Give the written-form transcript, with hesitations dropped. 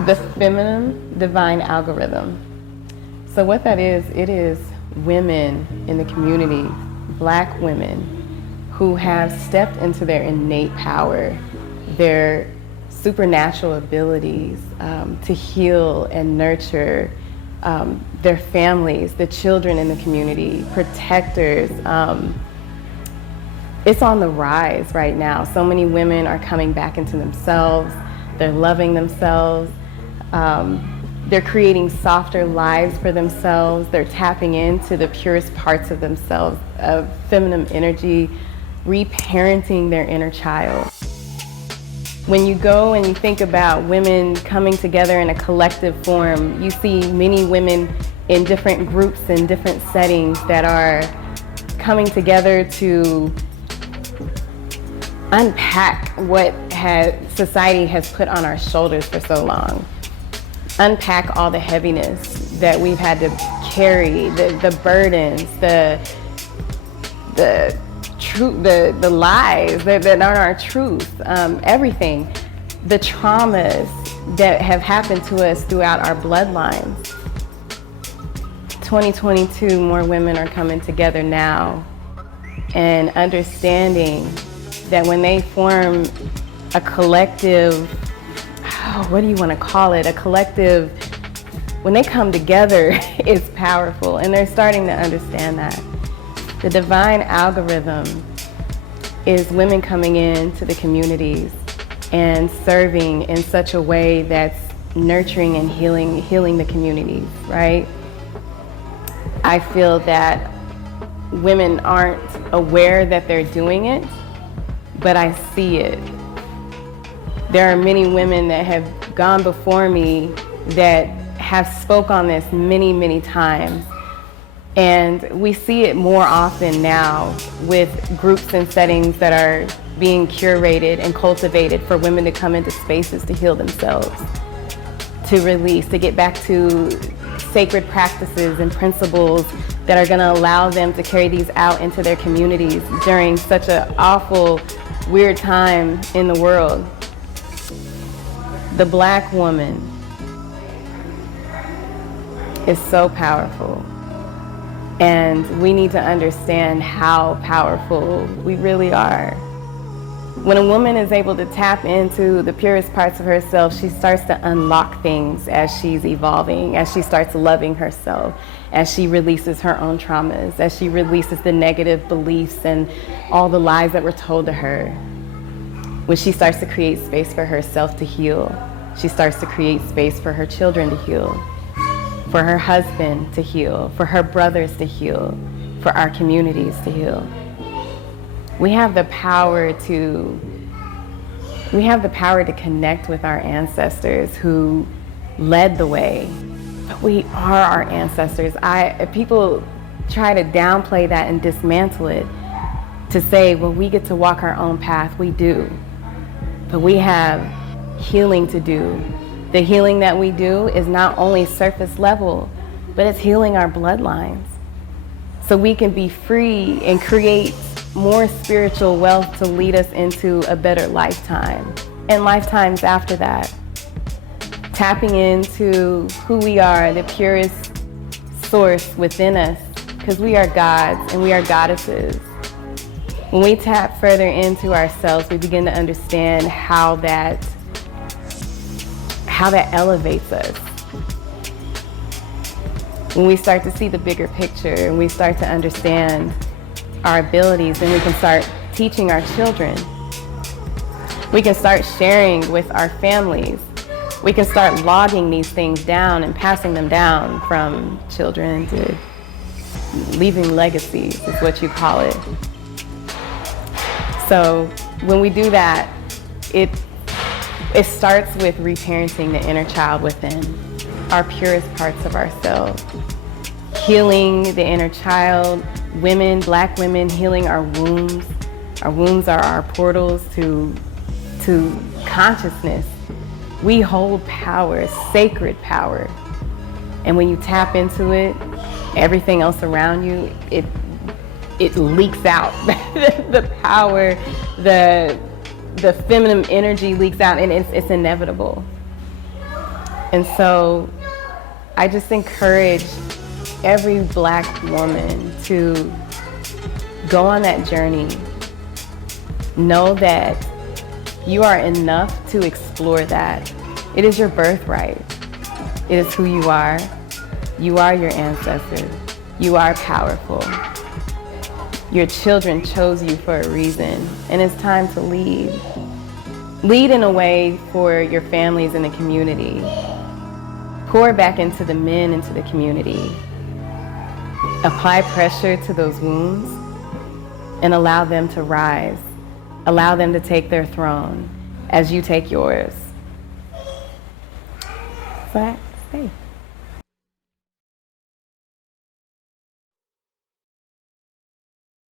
The feminine divine algorithm. So what that is, it is women in the community, Black women, who have stepped into their innate power, their supernatural abilities to heal and nurture their families, the children in the community, protectors. It's on the rise right now. So many women are coming back into themselves. They're loving themselves. They're creating softer lives for themselves. They're tapping into the purest parts of themselves, of feminine energy, reparenting their inner child. When you go and you think about women coming together in a collective form, you see many women in different groups and different settings that are coming together to unpack what society has put on our shoulders for so long. Unpack all the heaviness that we've had to carry, the burdens, the lies that aren't our truth, everything, the traumas that have happened to us throughout our bloodlines. 2022, more women are coming together now and understanding that when they form a collective, what do you want to call it? A collective, when they come together, it's powerful, and they're starting to understand that. The divine algorithm is women coming into the communities and serving in such a way that's nurturing and healing the communities, right? I feel that women aren't aware that they're doing it, but I see it. There are many women that have gone before me that have spoke on this many, many times. And we see it more often now with groups and settings that are being curated and cultivated for women to come into spaces to heal themselves, to release, to get back to sacred practices and principles that are gonna allow them to carry these out into their communities during such an awful, weird time in the world. The Black woman is so powerful. And we need to understand how powerful we really are. When a woman is able to tap into the purest parts of herself, she starts to unlock things as she's evolving, as she starts loving herself, as she releases her own traumas, as she releases the negative beliefs and all the lies that were told to her. When she starts to create space for herself to heal, she starts to create space for her children to heal, for her husband to heal, for her brothers to heal, for our communities to heal. We have the power to connect with our ancestors who led the way. But we are our ancestors. People try to downplay that and dismantle it to say, well, we get to walk our own path. We do. But we have healing to do. The healing that we do is not only surface level, but it's healing our bloodlines. So we can be free and create more spiritual wealth to lead us into a better lifetime and lifetimes after that. Tapping into who we are, the purest source within us, because we are gods and we are goddesses. When we tap further into ourselves, we begin to understand how that elevates us. When we start to see the bigger picture and we start to understand our abilities, then we can start teaching our children. We can start sharing with our families. We can start logging these things down and passing them down from children to leaving legacies, is what you call it. So when we do that, it starts with reparenting the inner child within, our purest parts of ourselves. Healing the inner child, women, Black women, healing our wombs. Our wombs are our portals to consciousness. We hold power, sacred power. And when you tap into it, everything else around you, it leaks out. The power, the feminine energy leaks out, and it's inevitable. And so I just encourage every Black woman to go on that journey. Know that you are enough to explore that. It is your birthright. It is who you are. You are your ancestors. You are powerful. Your children chose you for a reason, and it's time to lead. Lead in a way for your families and the community. Pour back into the men, into the community. Apply pressure to those wounds and allow them to rise. Allow them to take their throne as you take yours. So I say.